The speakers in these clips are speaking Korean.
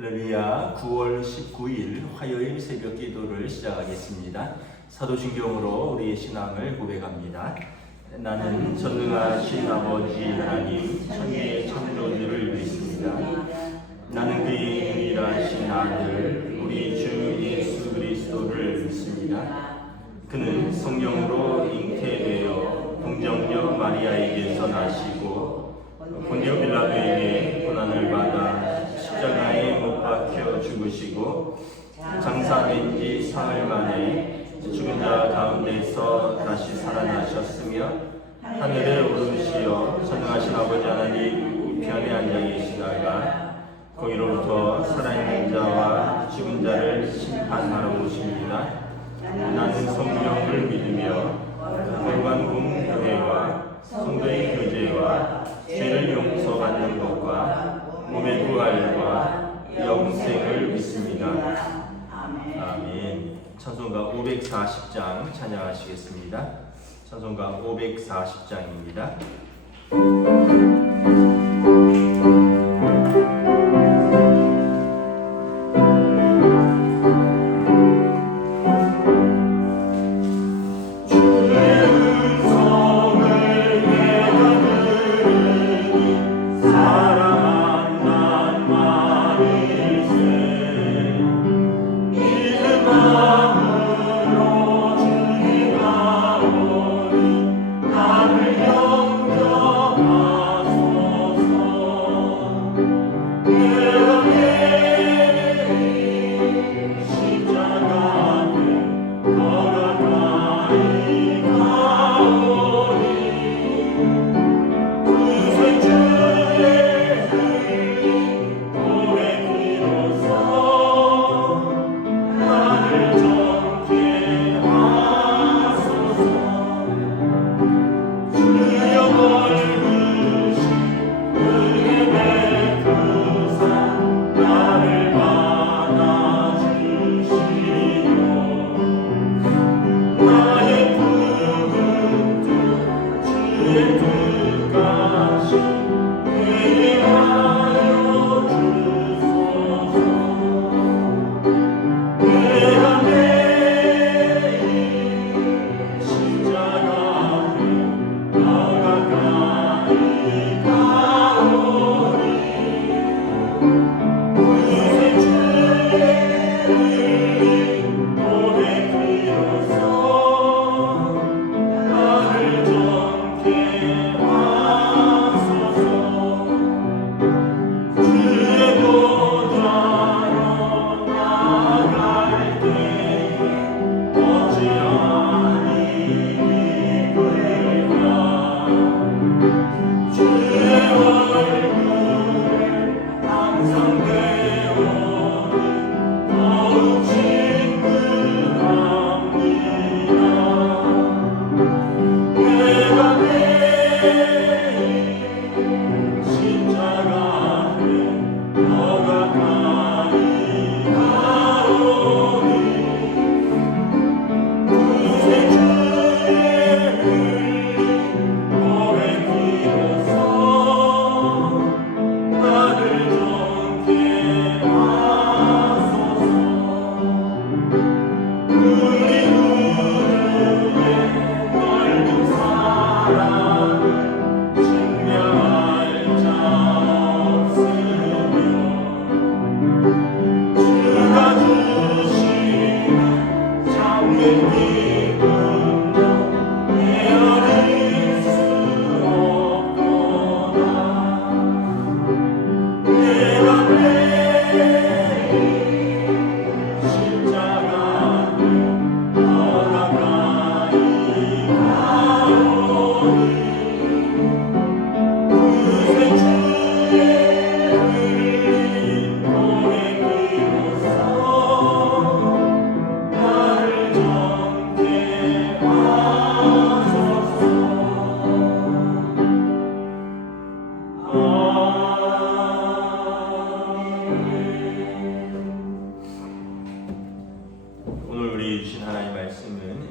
할렐루야. 9월 19일 화요일 새벽 기도를 시작하겠습니다. 사도신경으로 우리의 신앙을 고백합니다. 나는 전능하신 아버지 하나님 천지의 창조주를 믿습니다. 나는 그의 유일하신 아들 우리 주 예수 그리스도를 믿습니다. 그는 성령으로 잉태되어 동정녀 마리아에게서 나시고 본디오 빌라도에게 고난을 받아 십자가에 못 박혀 죽으시고 장사된 지 사흘 만에 죽은 자 가운데서 다시 살아나셨으며 하늘에 오르시어 전능하신 아버지 하나님 우편에 앉아 계시다가 거기로부터 살아있는 자와 죽은 자를 심판하러 오십니다. 나는 성령을 믿으며 거룩한 공교회와 성도의 교제와 죄를 용서받는 것과 몸의 부활과 영생을 믿습니다. 아멘. 찬송가 540장 찬양하시겠습니다. 찬송가 540장입니다.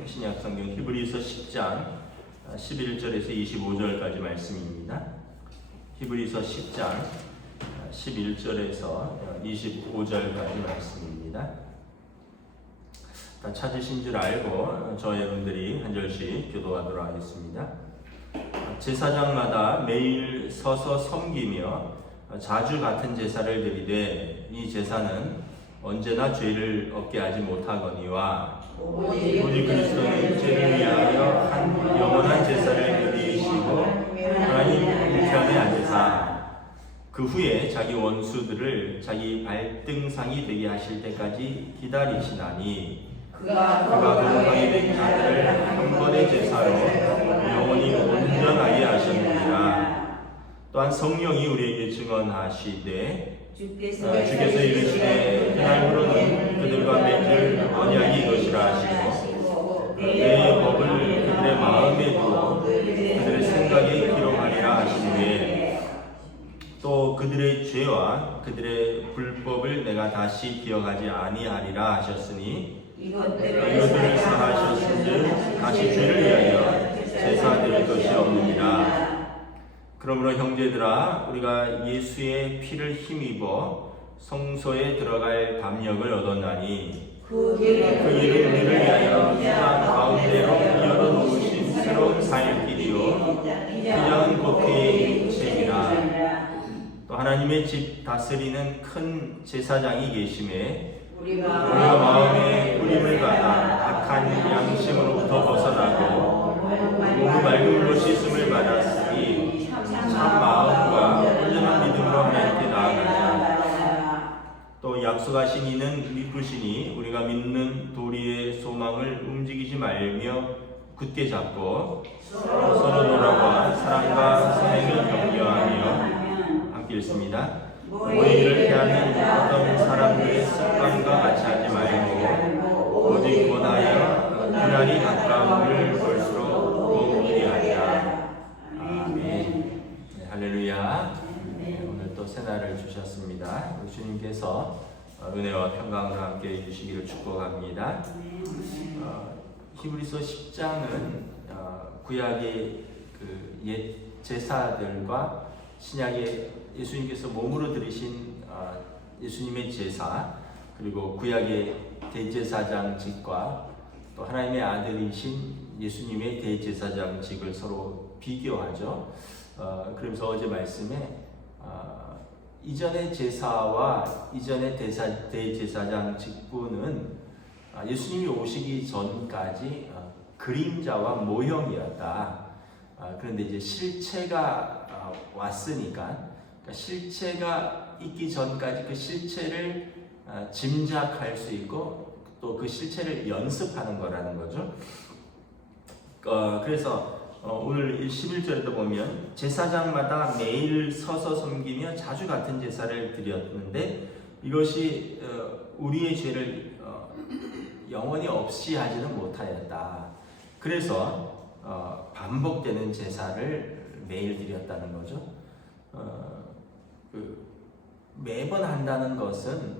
신약성경 히브리서 10장 11절에서 25절까지 말씀입니다. 히브리서 10장 11절에서 25절까지 말씀입니다. 다 찾으신 줄 알고 저 여러분들이 한 절씩 교도하도록 하겠습니다. 제사장마다 매일 서서 섬기며 자주 같은 제사를 드리되 이 제사는 언제나 죄를 얻게 하지 못하거니와 오직 그리스도는 죄를 위하여 한 영원한 제사를 드리시고 하나님 우편에 앉으사 그 후에 자기 원수들을 자기 발등상이 되게 하실 때까지 기다리시나니 그가 거룩하게 된 자들을 한 번의 제사로 영원히 온전하게 하셨느니라. 또한 성령이 우리에게 증언하시되 주께서 이르시되 그날부로는 그들과 맺을 언약이 이것이라 하시고 내 법을 그들의 마음에 두어 그들의 생각에 기록하리라 하시되 또 그들의 죄와 그들의 불법을 내가 다시 기억하지 아니하리라 하셨으니 이것들을 사하셨은즉 다시 죄를 위하여 제사 드릴 것이 없느니라. 그러므로 형제들아 우리가 예수의 피를 힘입어 성소에 들어갈 담력을 얻었나니 그 길은 우리를 위하여 땅 가운데로 열어놓으신 새로운 살 길이요 그냥 곧 그의 책이라. 또 하나님의 집 다스리는 큰 제사장이 계심에 우리가 마음에 뿌림을 받아 악한 양심으로부터 벗어나고 몸을 맑은 물로 씻음을 받았으니 참 마음과 온전한 믿음으로 하나님께 나아가자. 또 약속하신 이는 믿으시니 우리가 믿는 도리의 소망을 움직이지 말며 굳게 잡고 서로 돌아와 사랑과 선행을 격려하며 함께 읽습니다. 모이를 피하는 어떤 사람들의 습관과 같이 하지 말고 오직 원하여 그날이 가까움을 볼수록 더욱 기대하자. 아멘. 네, 할렐루야. 오늘 또 새날을 주셨습니다. 우리 주님께서 은혜와 평강으로 함께 해주시기를 축복합니다. 히브리서 10장은 구약의 그 옛 제사들과 신약의 예수님께서 몸으로 들이신 예수님의 제사, 그리고 구약의 대제사장직과 또 하나님의 아들이신 예수님의 대제사장직을 서로 비교하죠. 그러면서 어제 말씀에 이전의 제사와 이전의 대제사장 직분은 예수님이 오시기 전까지 그림자와 모형이었다. 그런데 이제 실체가 왔으니까, 그러니까 실체가 있기 전까지 그 실체를 짐작할 수 있고 또 그 실체를 연습하는 거라는 거죠. 그래서 오늘 11절에도 보면 제사장마다 매일 서서 섬기며 자주 같은 제사를 드렸는데 이것이 우리의 죄를 영원히 없이 하지는 못하였다. 그래서 반복되는 제사를 매일 드렸다는 거죠. 매번 한다는 것은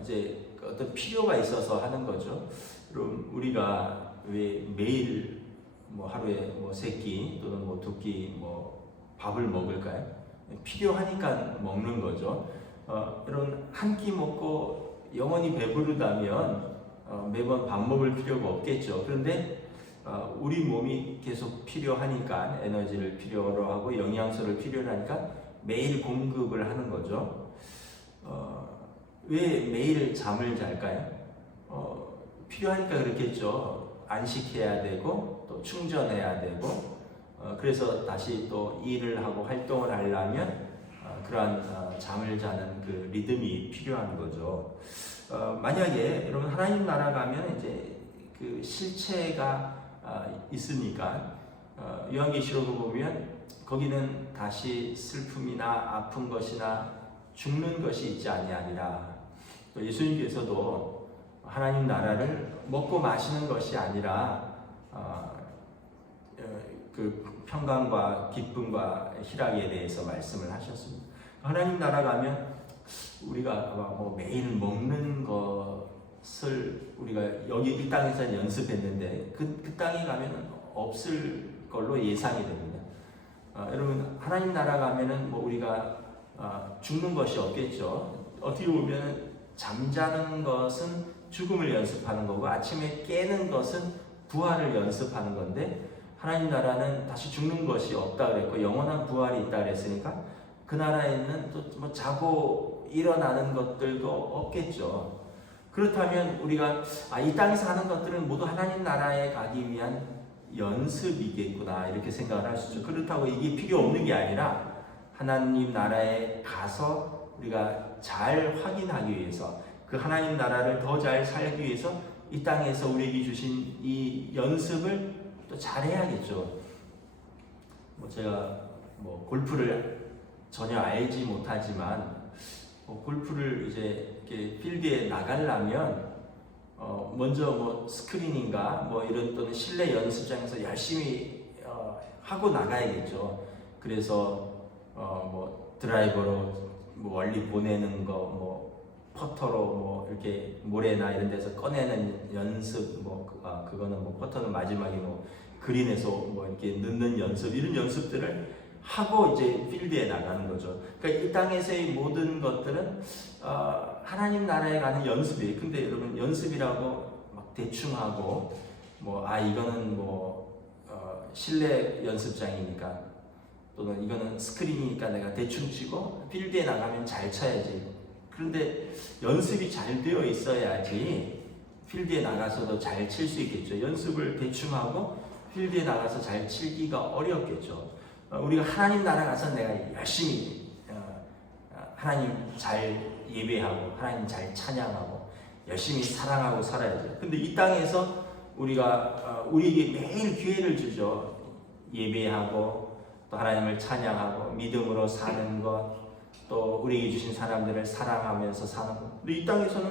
이제 어떤 필요가 있어서 하는 거죠. 그럼 우리가 왜 매일 뭐 하루에 뭐 3끼 또는 뭐 2끼 뭐 밥을 먹을까요? 필요하니까 먹는 거죠. 여러분 한 끼 먹고 영원히 배부르다면 매번 밥 먹을 필요가 없겠죠. 그런데 우리 몸이 계속 필요하니까 에너지를 필요로 하고 영양소를 필요로 하니까 매일 공급을 하는 거죠. 왜 매일 잠을 잘까요? 필요하니까 그렇겠죠. 안식해야 되고 또 충전해야 되고 그래서 다시 또 일을 하고 활동을 하려면 그러한 잠을 자는 그 리듬이 필요한 거죠. 만약에 여러분 하나님 나라 가면 이제 그 실체가 있으니까 요한계시록을 보면 거기는 다시 슬픔이나 아픈 것이나 죽는 것이 있지 아니하리라. 또 예수님께서도 하나님 나라를 먹고 마시는 것이 아니라 그 평강과 기쁨과 희락에 대해서 말씀을 하셨습니다. 하나님 나라 가면 우리가 뭐 매일 먹는 것을 우리가 여기 이 땅에서 연습했는데 그 땅에 가면은 없을 걸로 예상이 됩니다. 여러분 하나님 나라 가면은 뭐 우리가 죽는 것이 없겠죠. 어떻게 보면 잠자는 것은 죽음을 연습하는 거고 아침에 깨는 것은 부활을 연습하는 건데, 하나님 나라는 다시 죽는 것이 없다 그랬고 영원한 부활이 있다 그랬으니까 그 나라에는 또 뭐 자고 일어나는 것들도 없겠죠. 그렇다면 우리가 이 땅에서 하는 것들은 모두 하나님 나라에 가기 위한 연습이겠구나 이렇게 생각을 할 수 있죠. 그렇다고 이게 필요 없는 게 아니라 하나님 나라에 가서 우리가 잘 확인하기 위해서, 그 하나님 나라를 더 잘 살기 위해서 이 땅에서 우리에게 주신 이 연습을 또 잘해야겠죠. 제가 골프를 전혀 알지 못하지만 골프를 이제 이렇게 필드에 나가려면 먼저 스크린인가 이런 또는 실내 연습장에서 열심히 하고 나가야겠죠. 그래서 드라이버로 멀리 보내는 거, 퍼터로 이렇게 모래나 이런 데서 꺼내는 연습, 그거는 퍼터는 마지막에 그린에서 이렇게 넣는 연습, 이런 연습들을 하고 이제 필드에 나가는 거죠. 그러니까 이 땅에서의 모든 것들은 하나님 나라에 가는 연습이에요. 근데 여러분, 연습이라고 막 대충 하고 이거는 실내 연습장이니까 또는 이거는 스크린이니까 내가 대충 치고 필드에 나가면 잘 쳐야지. 그런데 연습이 잘 되어 있어야지 필드에 나가서도 잘 칠 수 있겠죠. 연습을 대충 하고 필드에 나가서 잘 치기가 어렵겠죠. 우리가 하나님 나라 가서 내가 열심히 하나님 잘 예배하고 하나님 잘 찬양하고 열심히 사랑하고 살아야죠. 근데 이 땅에서 우리에게 매일 기회를 주죠. 예배하고 또 하나님을 찬양하고 믿음으로 사는 것, 또 우리에게 주신 사람들을 사랑하면서 사는 것. 근데 이 땅에서는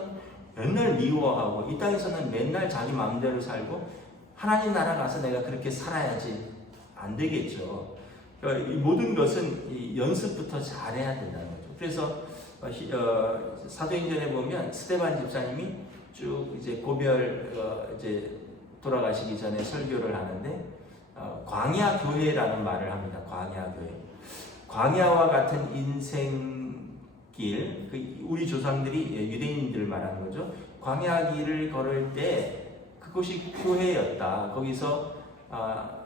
맨날 미워하고 이 땅에서는 맨날 자기 마음대로 살고 하나님 나라 가서 내가 그렇게 살아야지 안 되겠죠. 그러니까 이 모든 것은 이 연습부터 잘해야 된다는 거죠. 그래서 사도행전에 보면 스데반 집사님이 쭉 이제 고별 이제 돌아가시기 전에 설교를 하는데 광야 교회라는 말을 합니다. 광야 교회. 광야와 같은 인생길, 우리 조상들이 유대인들을 말하는 거죠. 광야 길을 걸을 때 그곳이 교회였다. 거기서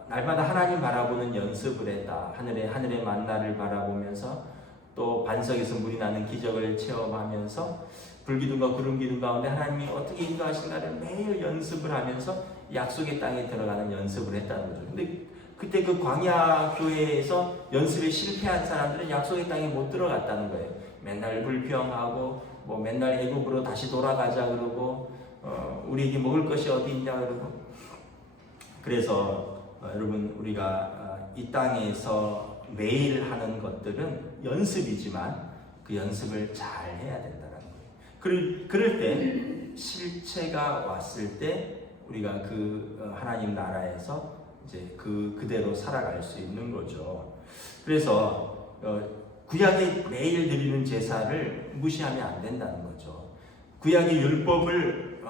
날마다 하나님 바라보는 연습을 했다. 하늘의 만나를 바라보면서 또 반석에서 물이 나는 기적을 체험하면서 불기둥과 구름기둥 가운데 하나님이 어떻게 인도하시는가를 매일 연습을 하면서 약속의 땅에 들어가는 연습을 했다는 거죠. 근데 그때 그 광야 교회에서 연습에 실패한 사람들은 약속의 땅에 못 들어갔다는 거예요. 맨날 불평하고 맨날 애굽으로 다시 돌아가자 그러고 우리에게 먹을 것이 어디 있냐 그러고. 그래서 여러분, 우리가 이 땅에서 매일 하는 것들은 연습이지만 그 연습을 잘 해야 된다는 거예요. 그럴 때 실체가 왔을 때 우리가 그 하나님 나라에서 이제 그대로 살아갈 수 있는 거죠. 그래서 구약에 매일 드리는 제사를 무시하면 안 된다는 거죠. 구약의 율법을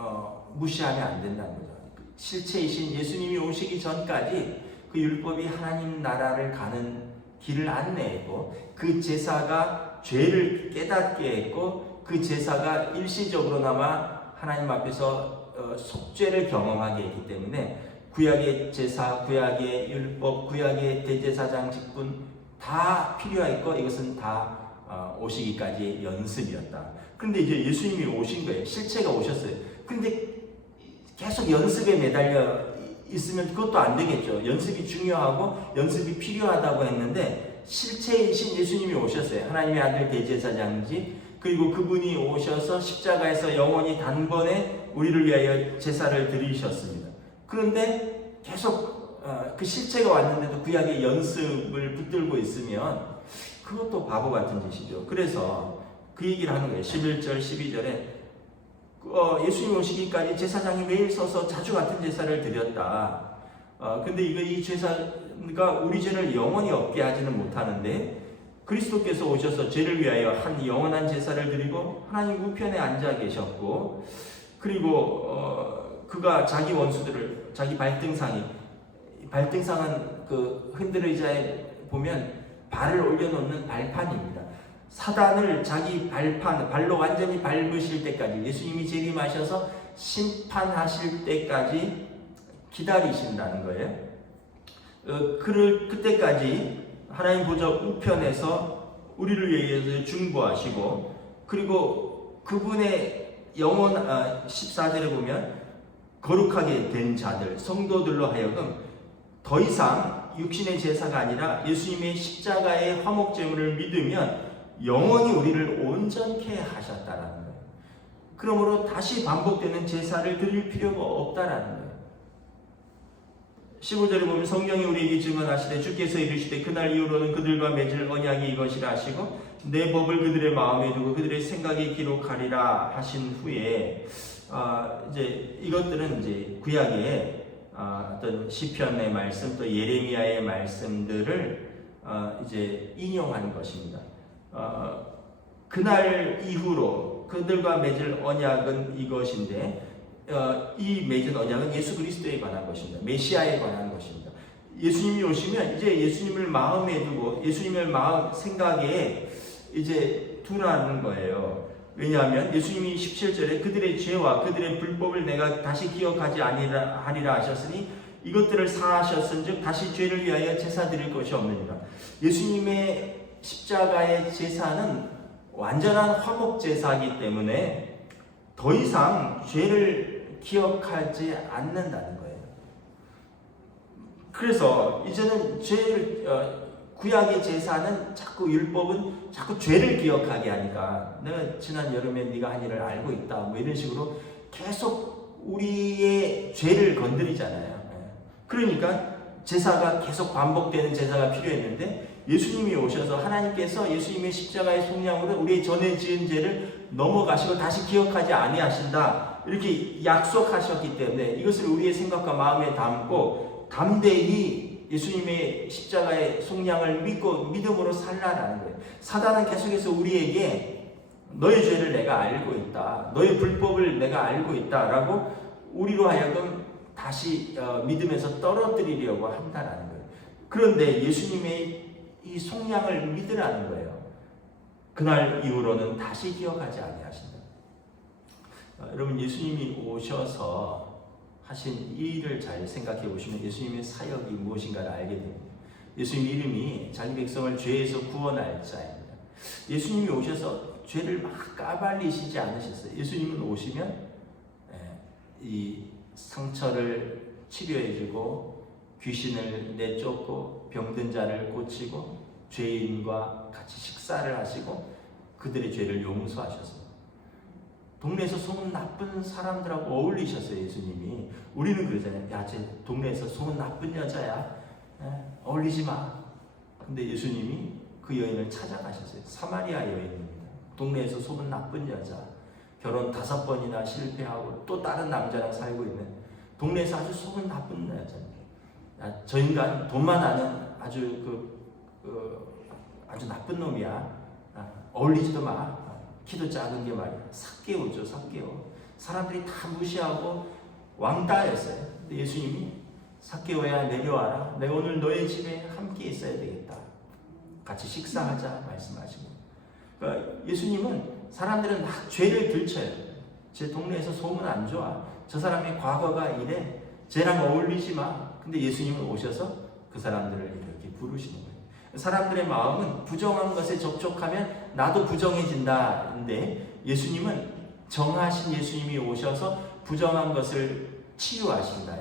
무시하면 안 된다는 거죠. 실체이신 예수님이 오시기 전까지 그 율법이 하나님 나라를 가는 길을 안내했고, 그 제사가 죄를 깨닫게 했고, 그 제사가 일시적으로나마 하나님 앞에서 속죄를 경험하게 했기 때문에 구약의 제사, 구약의 율법, 구약의 대제사장 직분 다 필요했고, 이것은 다 오시기까지의 연습이었다. 그런데 이제 예수님이 오신 거예요. 실체가 오셨어요. 근데 계속 연습에 매달려 있으면 그것도 안 되겠죠. 연습이 중요하고 연습이 필요하다고 했는데 실체이신 예수님이 오셨어요. 하나님의 아들 대제사장이지. 그리고 그분이 오셔서 십자가에서 영원히 단번에 우리를 위하여 제사를 드리셨습니다. 그런데 계속 그 실체가 왔는데도 구약의 연습을 붙들고 있으면 그것도 바보 같은 짓이죠. 그래서 그 얘기를 하는 거예요. 11절, 12절에 예수님 오시기까지 제사장이 매일 서서 자주 같은 제사를 드렸다. 근데 이 제사가 우리 죄를 영원히 없게 하지는 못하는데 그리스도께서 오셔서 죄를 위하여 한 영원한 제사를 드리고 하나님 우편에 앉아 계셨고, 그리고 그가 자기 원수들을, 자기 발등상은 그 흔들 의자에 보면 발을 올려놓는 발판입니다. 사단을 자기 발로 완전히 밟으실 때까지, 예수님이 재림하셔서 심판하실 때까지 기다리신다는 거예요. 그때까지 하나님 보좌 우편에서 우리를 위해서 중보하시고, 그리고 그분의 영혼, 14절에 보면 거룩하게 된 자들, 성도들로 하여금 더 이상 육신의 제사가 아니라 예수님의 십자가의 화목제물을 믿으면 영원히 우리를 온전케 하셨다라는 거예요. 그러므로 다시 반복되는 제사를 드릴 필요가 없다라는 거예요. 15절에 보면 성령이 우리에게 증언하시되 주께서 이르시되 그날 이후로는 그들과 맺을 언약이 이것이라 하시고 내 법을 그들의 마음에 두고 그들의 생각에 기록하리라 하신 후에 이제 이것들은 이제 구약의 어떤 시편의 말씀 또 예레미야의 말씀들을 이제 인용한 것입니다. 그날 이후로 그들과 맺을 언약은 이것인데 이 맺은 언약은 예수 그리스도에 관한 것입니다. 메시아에 관한 것입니다. 예수님이 오시면 이제 예수님을 마음에 두고 예수님을 마음 생각에 이제 두라는 거예요. 왜냐하면 예수님이 17절에 그들의 죄와 그들의 불법을 내가 다시 기억하지 아니하리라 하셨으니 이것들을 사하셨은즉 다시 죄를 위하여 제사 드릴 것이 없느니라. 예수님의 십자가의 제사는 완전한 화목 제사이기 때문에 더 이상 죄를 기억하지 않는다는 거예요. 그래서 이제는 구약의 제사는 자꾸 율법은 자꾸 죄를 기억하게 하니까 내가 지난 여름에 네가 한 일을 알고 있다 뭐 이런 식으로 계속 우리의 죄를 건드리잖아요. 그러니까 제사가 계속 반복되는 제사가 필요했는데 예수님이 오셔서 하나님께서 예수님의 십자가의 속량으로 우리의 전에 지은 죄를 넘어가시고 다시 기억하지 아니하신다 이렇게 약속하셨기 때문에 이것을 우리의 생각과 마음에 담고 담대히 예수님의 십자가의 속량을 믿고 믿음으로 살라라는 거예요. 사단은 계속해서 우리에게 너의 죄를 내가 알고 있다, 너의 불법을 내가 알고 있다라고 우리로 하여금 다시 믿음에서 떨어뜨리려고 한다라는 거예요. 그런데 예수님의 이 속량을 믿으라는 거예요. 그날 이후로는 다시 기억하지 아니하신다. 여러분 예수님이 오셔서 하신 이 일을 잘 생각해 보시면 예수님의 사역이 무엇인가를 알게 됩니다. 예수님 이름이 자기 백성을 죄에서 구원할 자입니다. 예수님이 오셔서 죄를 막 까발리시지 않으셨어요. 예수님은 오시면 이 상처를 치료해주고 귀신을 내쫓고 병든 자를 고치고 죄인과 같이 식사를 하시고 그들의 죄를 용서하셨습니다. 동네에서 소문 나쁜 사람들하고 어울리셨어요. 예수님이. 우리는 그러잖아요. 야, 쟤 동네에서 소문 나쁜 여자야. 어울리지 마. 근데 예수님이 그 여인을 찾아가셨어요. 사마리아 여인입니다. 동네에서 소문 나쁜 여자. 결혼 5번이나 실패하고 또 다른 남자랑 살고 있는 동네에서 아주 소문 나쁜 여자입니다. 야, 저 인간 돈 많아는 아주 아주 나쁜 놈이야. 어울리지도 마. 키도 작은 게 말이야. 삭개오죠, 삭개오. 사람들이 다 무시하고 왕따였어요. 근데 예수님이 삭개오야 내려와라. 내가 오늘 너의 집에 함께 있어야 되겠다. 같이 식사하자 말씀하시고. 그러니까 예수님은 사람들은 막 죄를 들춰요. 제 동네에서 소문 안 좋아. 저 사람의 과거가 이래. 쟤랑 어울리지 마. 근데 예수님은 오셔서 그 사람들을 이렇게 부르시는 거예요. 사람들의 마음은 부정한 것에 접촉하면 나도 부정해진다는데 예수님은 정하신 예수님이 오셔서 부정한 것을 치유하신다.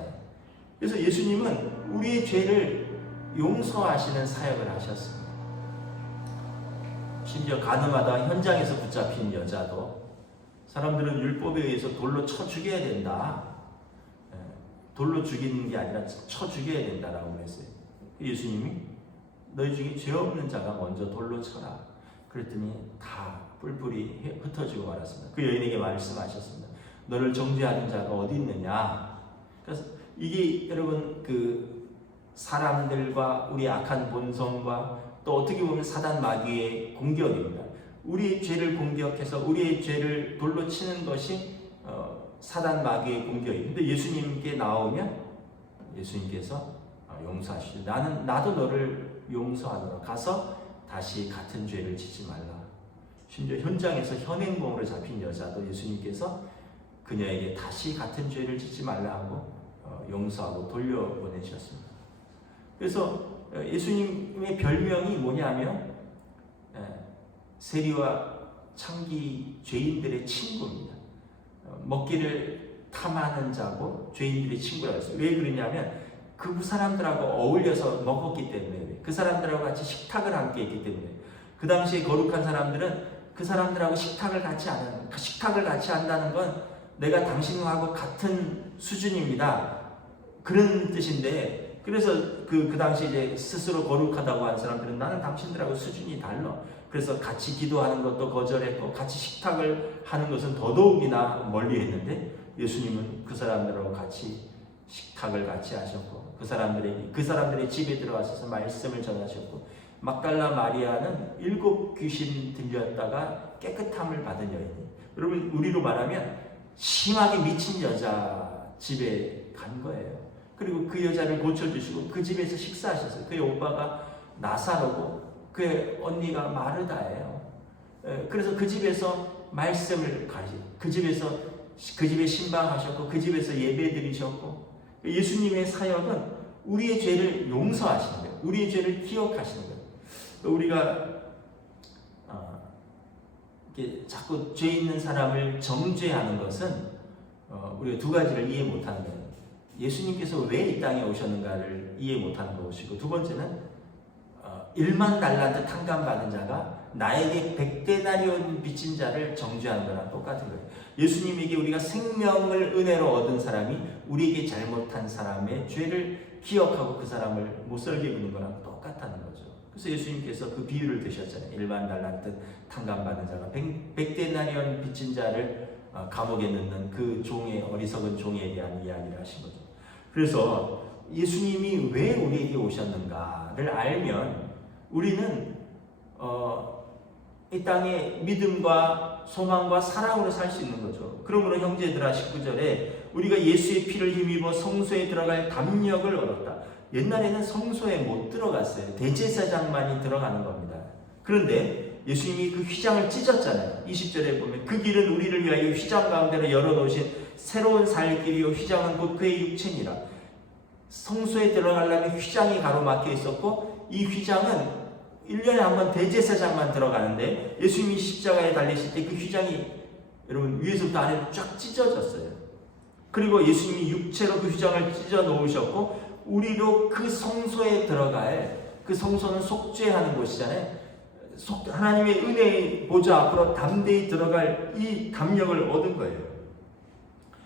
그래서 예수님은 우리의 죄를 용서하시는 사역을 하셨습니다. 심지어 가늠하다 현장에서 붙잡힌 여자도 사람들은 율법에 의해서 돌로 쳐 죽여야 된다. 돌로 죽이는 게 아니라 쳐 죽여야 된다라고 그랬어요. 예수님이 너희 중에 죄 없는 자가 먼저 돌로 쳐라. 그랬더니 다 뿔뿔이 흩어지고 말았습니다. 그 여인에게 말씀하셨습니다. 너를 정죄하는 자가 어디 있느냐. 그래서 이게 여러분 그 사람들과 우리 악한 본성과 또 어떻게 보면 사단 마귀의 공격입니다. 우리의 죄를 공격해서 우리의 죄를 돌로 치는 것이 사단 마귀의 공격입니다. 근데 예수님께 나오면 예수님께서 용서하시죠. 나도 너를 용서하노라. 가서 다시 같은 죄를 짓지 말라. 심지어 현장에서 현행범으로 잡힌 여자도 예수님께서 그녀에게 다시 같은 죄를 짓지 말라고 용서하고 돌려보내셨습니다. 그래서 예수님의 별명이 뭐냐면 세리와 창기 죄인들의 친구입니다. 먹기를 탐하는 자고 죄인들의 친구라고 했어요. 왜 그러냐면 그 사람들하고 어울려서 먹었기 때문에, 그 사람들하고 같이 식탁을 함께 했기 때문에. 그 당시에 거룩한 사람들은 그 사람들하고 식탁을 같이 한다는 건 내가 당신하고 같은 수준입니다, 그런 뜻인데, 그래서 그 당시 이제 스스로 거룩하다고 하는 사람들은 나는 당신들하고 수준이 달라. 그래서 같이 기도하는 것도 거절했고 같이 식탁을 하는 것은 더더욱이나 멀리 했는데, 예수님은 그 사람들하고 같이 식탁을 같이 하셨고 그 사람들의 집에 들어가셔서 말씀을 전하셨고, 막달라 마리아는 7 귀신 들렸다가 깨끗함을 받은 여인이, 여러분 우리로 말하면 심하게 미친 여자 집에 간 거예요. 그리고 그 여자를 고쳐주시고 그 집에서 식사하셨어요. 그의 오빠가 나사로고 그의 언니가 마르다예요. 그래서 그 집에서 말씀을 가르치고 그 집에 신방하셨고 그 집에서 예배 드리셨고, 예수님의 사역은 우리의 죄를 용서하시는 거예요. 우리의 죄를 기억하시는 거예요. 우리가 자꾸 죄 있는 사람을 정죄하는 것은 우리가 2가지를 이해 못하는 거예요. 예수님께서 왜 이 땅에 오셨는가를 이해 못하는 것이고, 두 번째는 1만 달란트 탕감받은 자가 나에게 100데나리온 빚진 자를 정죄하는 거랑 똑같은 거예요. 예수님에게 우리가 생명을 은혜로 얻은 사람이 우리에게 잘못한 사람의 죄를 기억하고 그 사람을 못살게 구는 거랑 똑같다는 거죠. 그래서 예수님께서 그 비유를 드셨잖아요. 1만 달란트 탕감받은 자가 100데나리온 빚진 자를 감옥에 넣는 그 어리석은 종에 대한 이야기를 하신 거죠. 그래서 예수님이 왜 우리에게 오셨는가를 알면 우리는 이 땅에 믿음과 소망과 사랑으로 살 수 있는 거죠. 그러므로 형제들아, 19절에 우리가 예수의 피를 힘입어 성소에 들어갈 담력을 얻었다. 옛날에는 성소에 못 들어갔어요. 대제사장만이 들어가는 겁니다. 그런데 예수님이 그 휘장을 찢었잖아요. 20절에 보면 그 길은 우리를 위하여 휘장 가운데로 열어놓으신 새로운 살 길이요 휘장은 곧 그의 육체니라. 성소에 들어가려면 휘장이 가로막혀 있었고, 이 휘장은 1년에 한 번 대제사장만 들어가는데, 예수님이 십자가에 달리실 때 그 휘장이 여러분 위에서부터 아래로 쫙 찢어졌어요. 그리고 예수님이 육체로 그 휘장을 찢어 놓으셨고, 우리도 그 성소에 들어갈, 그 성소는 속죄하는 곳이잖아요. 하나님의 은혜의 보좌 앞으로 담대히 들어갈 이 담력을 얻은 거예요.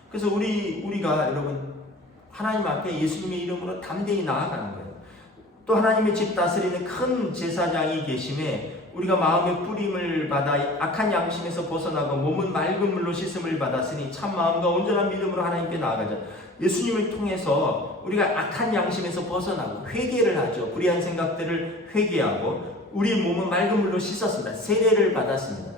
그래서 우리가 여러분 하나님 앞에 예수님의 이름으로 담대히 나아가는 거예요. 또 하나님의 집 다스리는 큰 제사장이 계심에 우리가 마음의 뿌림을 받아 악한 양심에서 벗어나고 몸은 맑은 물로 씻음을 받았으니 참 마음과 온전한 믿음으로 하나님께 나아가자. 예수님을 통해서 우리가 악한 양심에서 벗어나고 회개를 하죠. 불의한 생각들을 회개하고 우리 몸은 맑은 물로 씻었습니다. 세례를 받았습니다.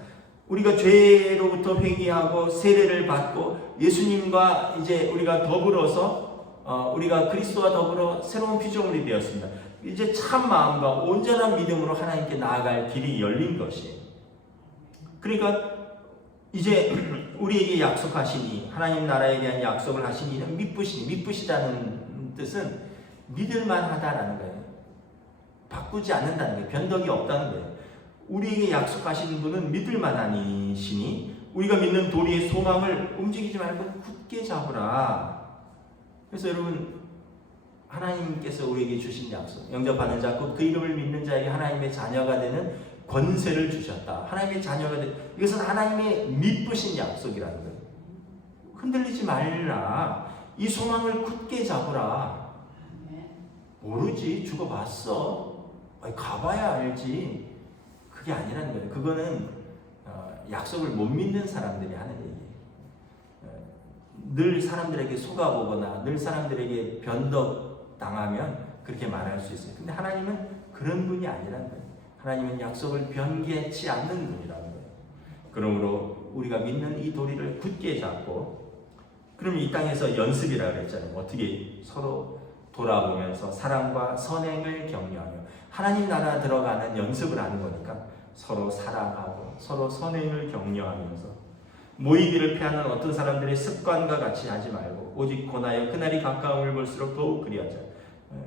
우리가 죄로부터 회개하고 세례를 받고 예수님과 이제 우리가 더불어서 우리가 그리스도와 더불어 새로운 피조물이 되었습니다. 이제 참 마음과 온전한 믿음으로 하나님께 나아갈 길이 열린 것이에요. 그러니까 이제 우리에게 약속하시니, 하나님 나라에 대한 약속을 하시니는 믿으시다는 뜻은 믿을만하다라는 거예요. 바꾸지 않는다는 거예요. 변덕이 없다는 거예요. 우리에게 약속하시는 분은 믿을만한 이시니 우리가 믿는 도리의 소망을 움직이지 말고 굳게 잡으라. 그래서 여러분, 하나님께서 우리에게 주신 약속, 영접하는 자 곧 그 이름을 믿는 자에게 하나님의 자녀가 되는 권세를 주셨다. 하나님의 자녀가 되는, 이것은 하나님의 믿으신 약속이라는 거예요. 흔들리지 말라. 이 소망을 굳게 잡으라. 모르지, 죽어봤어. 가봐야 알지. 그게 아니라는 거예요. 그거는 약속을 못 믿는 사람들이 하는 얘기예요. 늘 사람들에게 속아보거나 늘 사람들에게 변덕 당하면 그렇게 말할 수 있어요. 근데 하나님은 그런 분이 아니라는 거예요. 하나님은 약속을 변개치 않는 분이라는 거예요. 그러므로 우리가 믿는 이 도리를 굳게 잡고, 그럼 이 땅에서 연습이라고 그랬잖아요. 어떻게 서로 돌아보면서 사랑과 선행을 격려하며 하나님 나라 들어가는 연습을 하는 거니까 서로 사랑하고 서로 선행을 격려하면서 모이기를 피하는 어떤 사람들의 습관과 같이 하지 말고 오직 권하여 그날이 가까움을 볼수록 더욱 그리하자.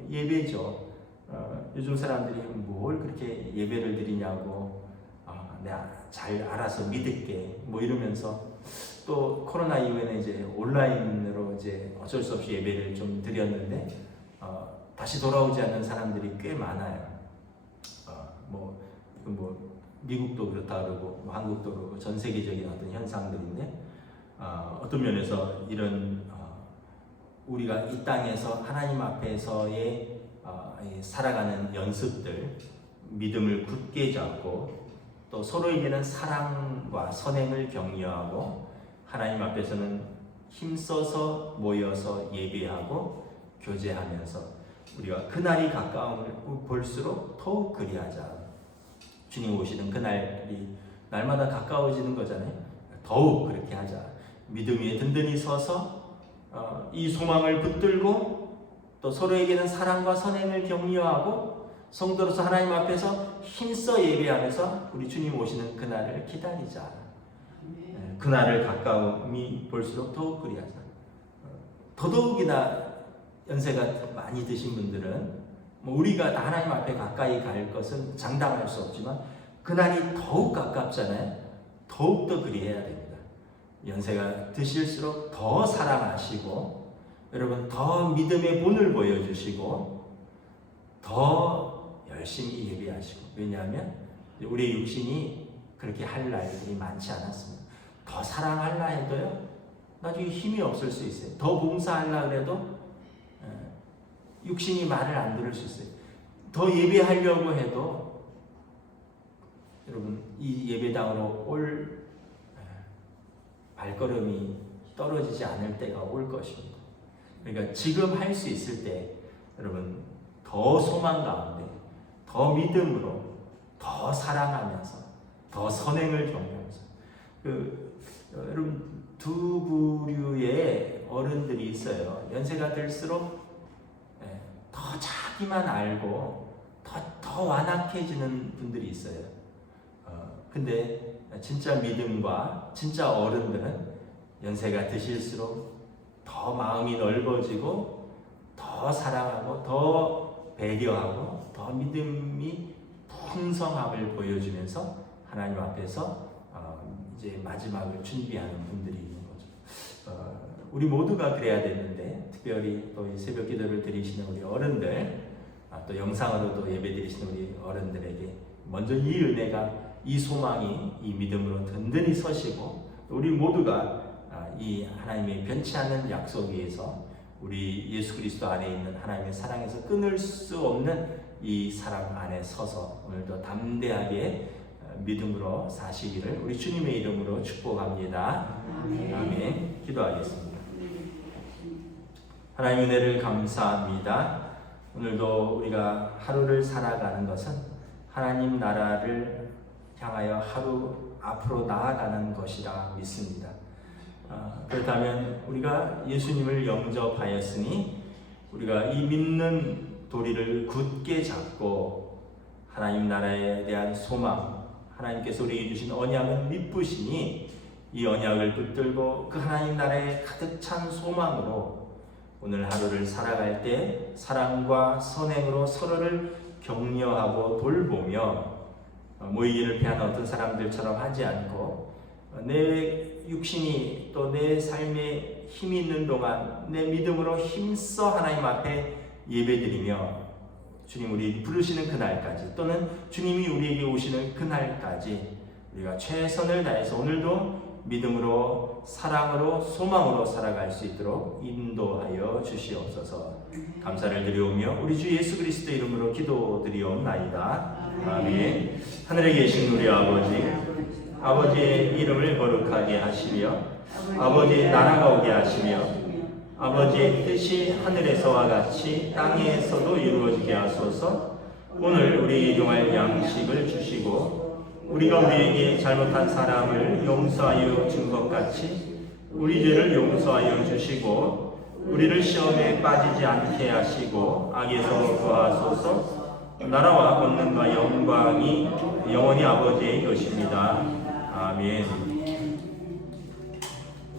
예배죠. 요즘 사람들이 뭘 그렇게 예배를 드리냐고 내가 잘 알아서 믿을게 뭐 이러면서 또 코로나 이후에는 이제 온라인으로 이제 어쩔 수 없이 예배를 좀 드렸는데 다시 돌아오지 않는 사람들이 꽤 많아요. 미국도 그렇다 그러고 한국도 그러고 전 세계적인 어떤 현상들인데 어떤 면에서 이런 우리가 이 땅에서 하나님 앞에서의 살아가는 연습들, 믿음을 굳게 잡고 또 서로에게는 사랑과 선행을 격려하고 하나님 앞에서는 힘써서 모여서 예배하고 교제하면서 우리가 그날이 가까움을 볼수록 더욱 그리하자. 주님 오시는 그날이 날마다 가까워지는 거잖아요. 더욱 그렇게 하자. 믿음 위에 든든히 서서 이 소망을 붙들고 또 서로에게는 사랑과 선행을 격려하고 성도로서 하나님 앞에서 힘써 예배하면서 우리 주님 오시는 그날을 기다리자. 그날을 가까움이 볼수록 더욱 그리하자. 더더욱이나 연세가 많이 드신 분들은 우리가 다 하나님 앞에 가까이 갈 것은 장담할 수 없지만 그날이 더욱 가깝잖아요. 더욱더 그리해야 됩니다. 연세가 드실수록 더 사랑하시고 여러분 더 믿음의 본을 보여주시고 더 열심히 예배하시고 왜냐하면 우리의 육신이 그렇게 할 날들이 많지 않았습니다. 더 사랑하려 해도요 나중에 힘이 없을 수 있어요. 더 봉사하려 해도 육신이 말을 안 들을 수 있어요. 더 예배하려고 해도 여러분 이 예배당으로 올 발걸음이 떨어지지 않을 때가 올 것입니다. 그러니까 지금 할 수 있을 때 여러분 더 소망 가운데 더 믿음으로 더 사랑하면서 더 선행을 경험하면서 여러분 두 부류의 어른들이 있어요. 연세가 들수록 더 자기만 알고 더 완악해지는 분들이 있어요. 근데 진짜 믿음과 진짜 어른들은 연세가 드실수록 더 마음이 넓어지고 더 사랑하고 더 배려하고 더 믿음이 풍성함을 보여주면서 하나님 앞에서 이제 마지막을 준비하는 분들이 있는 거죠. 우리 모두가 그래야 되는데 특별히 또 이 새벽 기도를 드리시는 우리 어른들 또 영상으로도 예배 드리시는 우리 어른들에게 먼저 이 은혜가 이 소망이 이 믿음으로 든든히 서시고 우리 모두가 이 하나님의 변치 않는 약속 위에서 우리 예수 그리스도 안에 있는 하나님의 사랑에서 끊을 수 없는 이 사랑 안에 서서 오늘도 담대하게 믿음으로 사시기를 우리 주님의 이름으로 축복합니다. 아멘. 기도하겠습니다. 하나님 은혜를 감사합니다. 오늘도 우리가 하루를 살아가는 것은 하나님 나라를 향하여 하루 앞으로 나아가는 것이라 믿습니다. 그렇다면 우리가 예수님을 영접하였으니 우리가 이 믿는 도리를 굳게 잡고 하나님 나라에 대한 소망, 하나님께서 우리에게 주신 언약은 미쁘시니 이 언약을 붙들고 그 하나님 나라에 가득 찬 소망으로 오늘 하루를 살아갈 때 사랑과 선행으로 서로를 격려하고 돌보며 모이기를 피하는 어떤 사람들처럼 하지 않고 내 육신이 또 내 삶에 힘이 있는 동안 내 믿음으로 힘써 하나님 앞에 예배드리며 주님 우리 부르시는 그날까지 또는 주님이 우리에게 오시는 그날까지 우리가 최선을 다해서 오늘도 믿음으로 사랑으로 소망으로 살아갈 수 있도록 인도하여 주시옵소서. 감사를 드리오며 우리 주 예수 그리스도 이름으로 기도드리옵나이다. 아멘. 하늘에 계신 우리 아버지의 이름을 거룩하게 하시며 아버지의 나라가 오게 하시며 아버지의 뜻이 하늘에서와 같이 땅에서도 이루어지게 하소서. 오늘 우리에게 용할 양식을 주시고 우리가 우리에게 잘못한 사람을 용서하여 준 것 같이 우리 죄를 용서하여 주시고 우리를 시험에 빠지지 않게 하시고 악에서 구하소서. 나라와 권능과 영광이 영원히 아버지의 것입니다. 아멘.